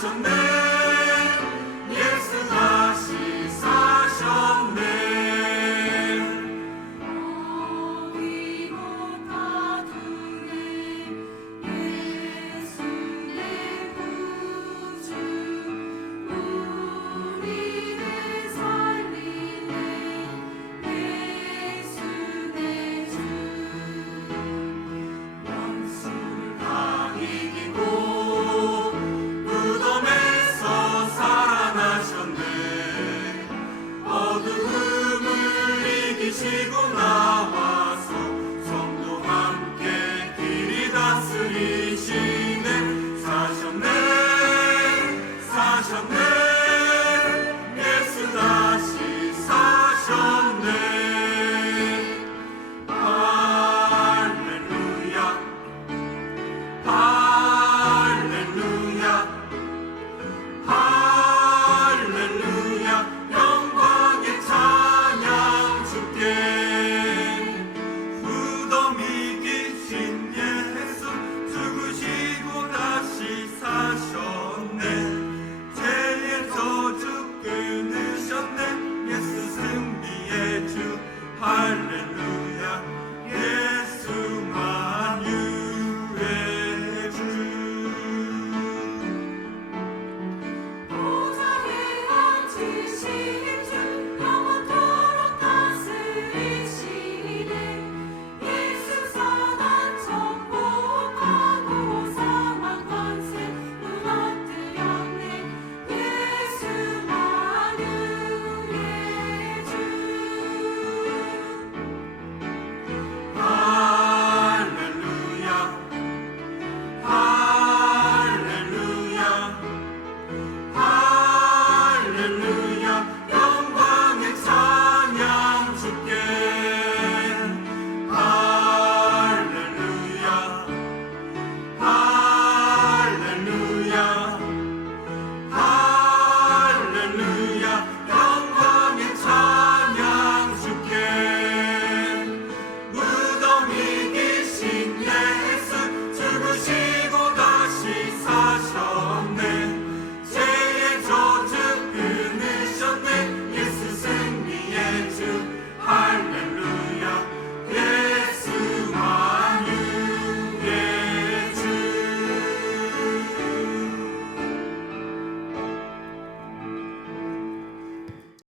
That's enough. 주시고 Yeah.